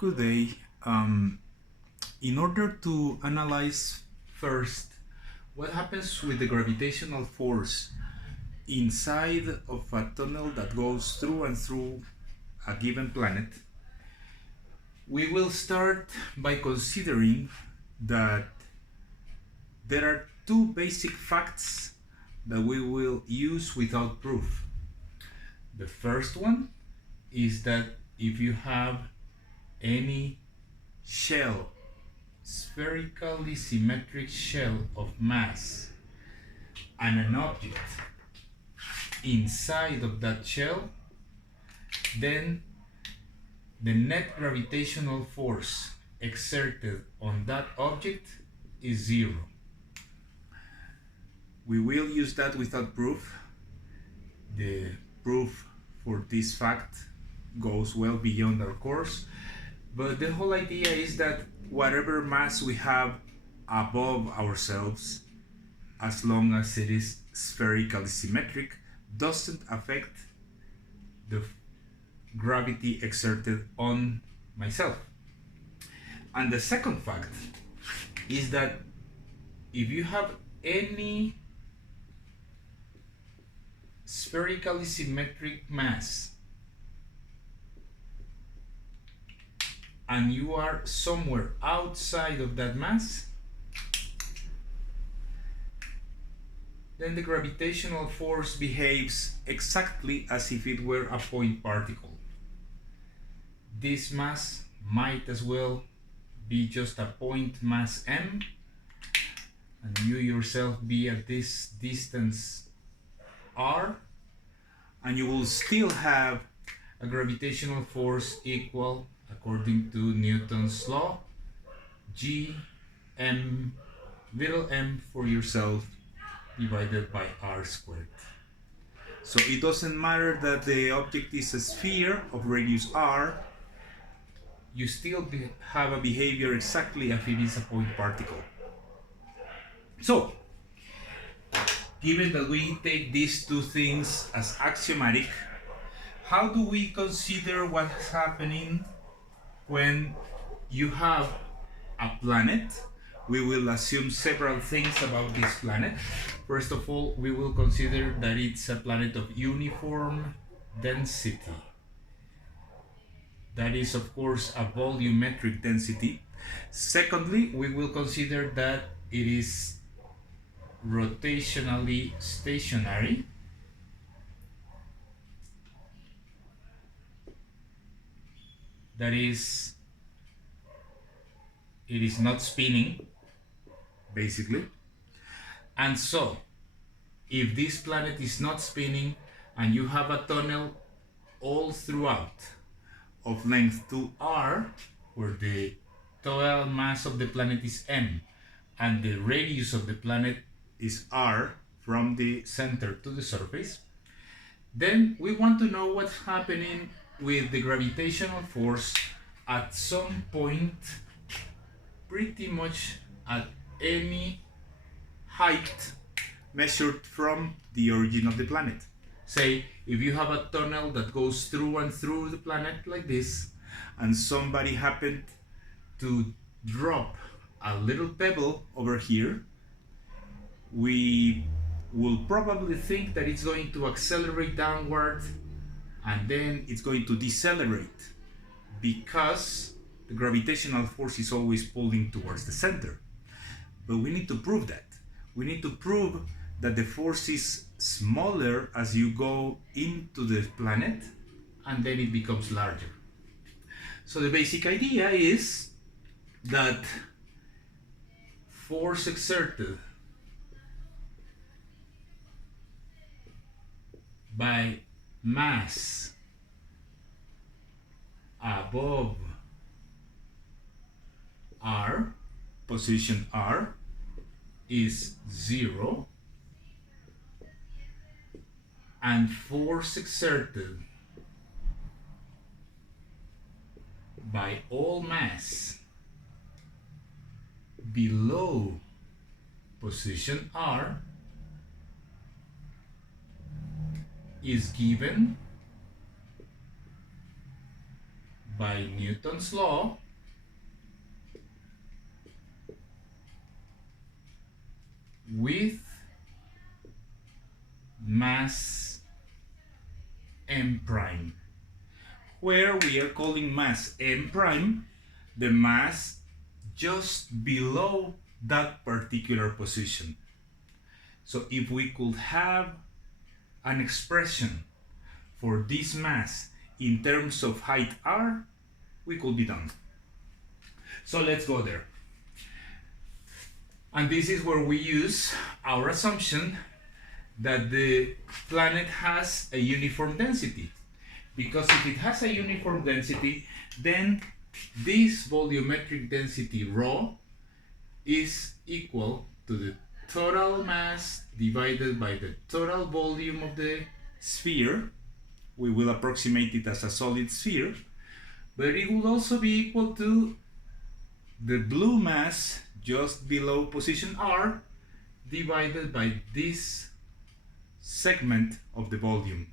Good day. In order to analyze first what happens with the gravitational force inside of a tunnel that goes through and through a given planet, we will start by considering that there are two basic facts that we will use without proof. The first one is that if you have any shell, spherically symmetric shell of mass, and an object inside of that shell, then the net gravitational force exerted on that object is zero. We will use that without proof. The proof for this fact goes well beyond our course, but the whole idea is that whatever mass we have above ourselves, as long as it is spherically symmetric, doesn't affect the gravity exerted on myself. And the second fact is that if you have any spherically symmetric mass and you are somewhere outside of that mass, then the gravitational force behaves exactly as if it were a point particle. This mass might as well be just a point mass m, and you yourself be at this distance r, and you will still have a gravitational force equal, according to Newton's law, g m little m for yourself divided by r squared. So it doesn't matter that the object is a sphere of radius r, you still have a behavior exactly as if it is a point particle. So, given that we take these two things as axiomatic, how do we consider what's happening when you have a planet? We will assume several things about this planet. First of all, we will consider that it's a planet of uniform density. That is, of course, a volumetric density. Secondly, we will consider that it is rotationally stationary. That is, it is not spinning, basically. And so, if this planet is not spinning and you have a tunnel all throughout of length 2r, where the total mass of the planet is m and the radius of the planet is r from the center to the surface, then we want to know what's happening with the gravitational force at some point, pretty much at any height measured from the origin of the planet. Say, if you have a tunnel that goes through and through the planet like this, and somebody happened to drop a little pebble over here, we will probably think that it's going to accelerate downward and then it's going to decelerate, because the gravitational force is always pulling towards the center. But we need to prove that. We need to prove that the force is smaller as you go into the planet, and then it becomes larger. So the basic idea is that force exerted by mass above r, position r, is zero, and force exerted by all mass below position r is given by Newton's law with mass m prime, where we are calling mass m prime the mass just below that particular position. So if we could have an expression for this mass in terms of height r, we could be done. So let's go there. And this is where we use our assumption that the planet has a uniform density. Because if it has a uniform density, then this volumetric density rho is equal to the total mass divided by the total volume of the sphere. We will approximate it as a solid sphere, but it will also be equal to the blue mass just below position R divided by this segment of the volume.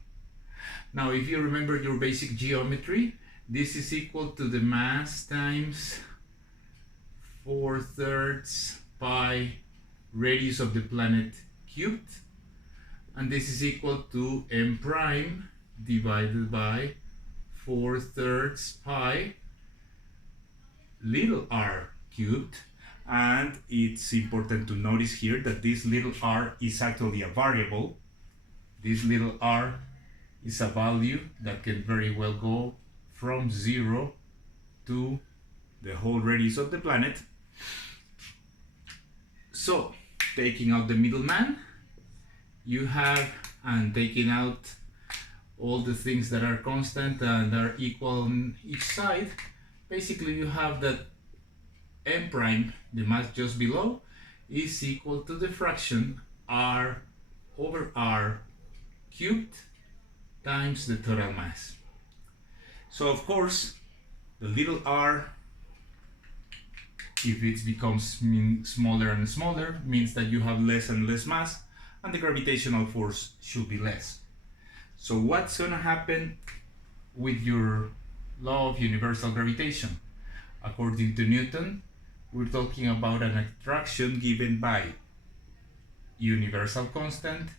Now, if you remember your basic geometry, this is equal to the mass times 4/3 pi radius of the planet cubed, and this is equal to m prime divided by 4/3 pi little r cubed. And it's important to notice here that this little r is actually a variable. This little r is a value that can very well go from 0 to the whole radius of the planet. So, taking out the middleman, you have, and taking out all the things that are constant and are equal on each side, basically you have that m prime, the mass just below, is equal to the fraction r over r cubed times the total mass. So of course, the little r, if it becomes smaller and smaller, means that you have less and less mass, and the gravitational force should be less. So what's going to happen with your law of universal gravitation? According to Newton, we're talking about an attraction given by universal constant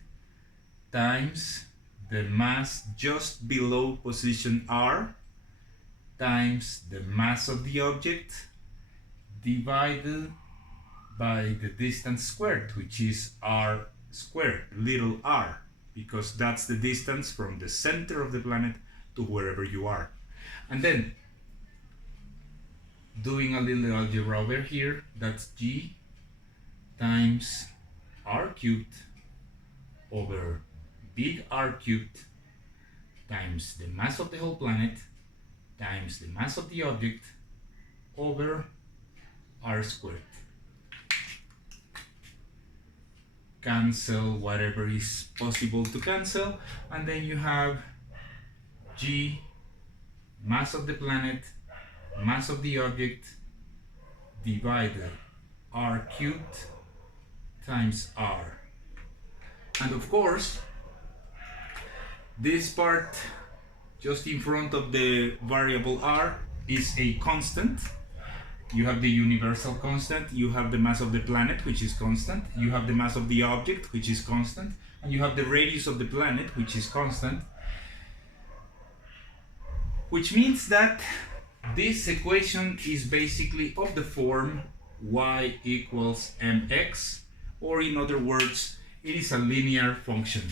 times the mass just below position R times the mass of the object divided by the distance squared, which is r squared, little r, because that's the distance from the center of the planet to wherever you are. And then, doing a little algebra over here, that's g times r cubed over big R cubed times the mass of the whole planet times the mass of the object over r squared. Cancel whatever is possible to cancel, and then you have g, mass of the planet, mass of the object, divided r cubed times r. And of course, this part just in front of the variable r is a constant. You have the universal constant, you have the mass of the planet, which is constant, you have the mass of the object, which is constant, and you have the radius of the planet, which is constant. Which means that this equation is basically of the form y equals mx, or in other words, it is a linear function.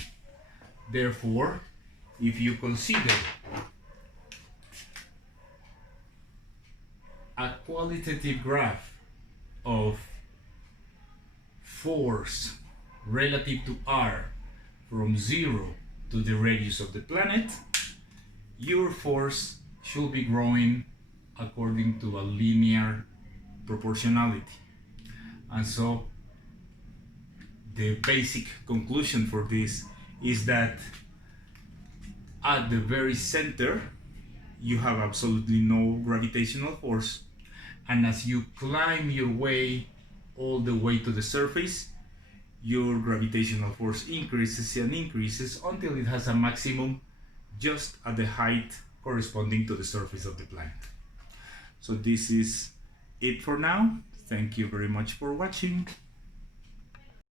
Therefore, if you consider a qualitative graph of force relative to r from 0 to the radius of the planet, your force should be growing according to a linear proportionality. And so the basic conclusion for this is that at the very center you have absolutely no gravitational force, and as you climb your way all the way to the surface, your gravitational force increases and increases until it has a maximum just at the height corresponding to the surface of the planet. So this is it for now. Thank you very much for watching.